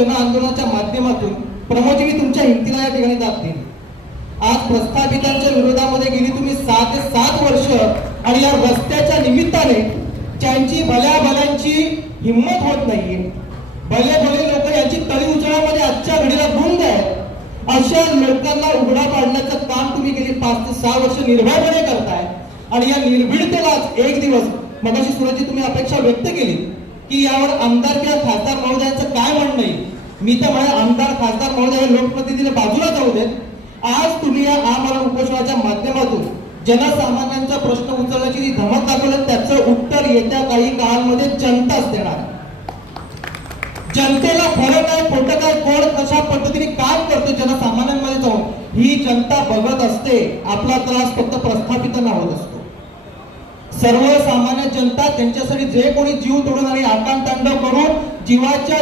जन आंदोलनाच्या माध्यमातून प्रमोदजी तुमच्या हिमतीला या ठिकाणी दाबतील। आज प्रस्थापितांच्या विरोधामध्ये गेली तुम्ही 6 ते 7 वर्ष आणि या रस्त्याच्या निमित्ताने ज्यांची भल्यांची हिंमत होत नाहीये, भले लोक यांची तळी उचलण्यामध्ये आजच्या घडीला गुंग आहे, अशा लोकांना उघडा पाडण्याचं काम तुम्ही गेली 5 ते 6 वर्ष निर्भयपणे करताय। आणि या निर्भीडतेलाच एक दिवस मगाशी सुरजी तुम्ही अपेक्षा व्यक्त केली की यावर आमदार किंवा खासदार महोदयांचं काय म्हणणं आहे। मी तर म्हणेन आमदार खासदार महोदय हे लोकप्रतिनिधीने बाजूला जाऊ देत। आज तुम्ही या आमरण उपोषणाच्या माध्यमातून जनसामान्यांचा प्रश्न उचलण्याची जी धमक दाखवलं त्याचं उत्तर येत्या काही काळामध्ये जनताच देणार। जनतेला खरं काय खोटं काय कोण कशा पद्धतीने काम करतो जनसामान्यांमध्ये जाऊन ही जनता बघत असते। आपला त्रास फक्त प्रस्थापितांना होत असतो। सर्वसामान्य जनता त्यांच्यासाठी जे कोणी जीव तोडून आणि आकांतांडव करून जीवाच्या